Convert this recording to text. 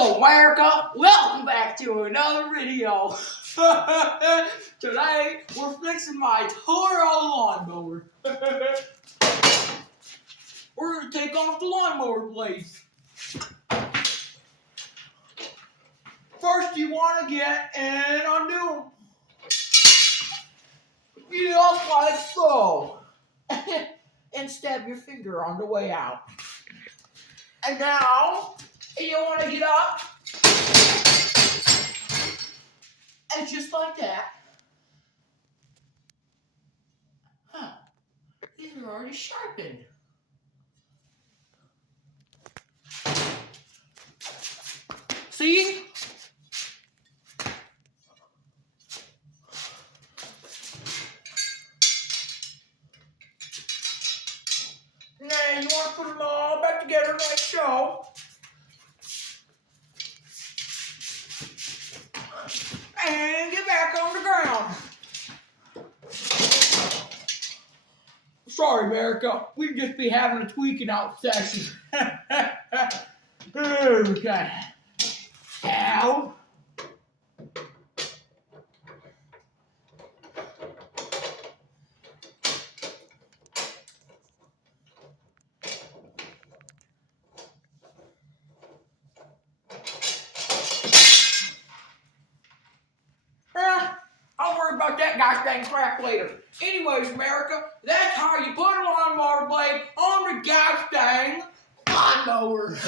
Hello America, welcome back to another video. Today we're fixing my Toro lawnmower. We're going to take off the lawnmower blades. First you want to get and undo them. Just like so. And stab your finger on the way out. And now you want to get up. And just like that. Huh. These are already sharpened. See? And then you want to put them all back together like so. And get back on the ground. Sorry, America. We'd just be having a tweaking out session. Okay. Ow. I'll worry about that gosh dang crap later. Anyways, America, that's how you put a lawnmower blade on the gosh dang lawnmower.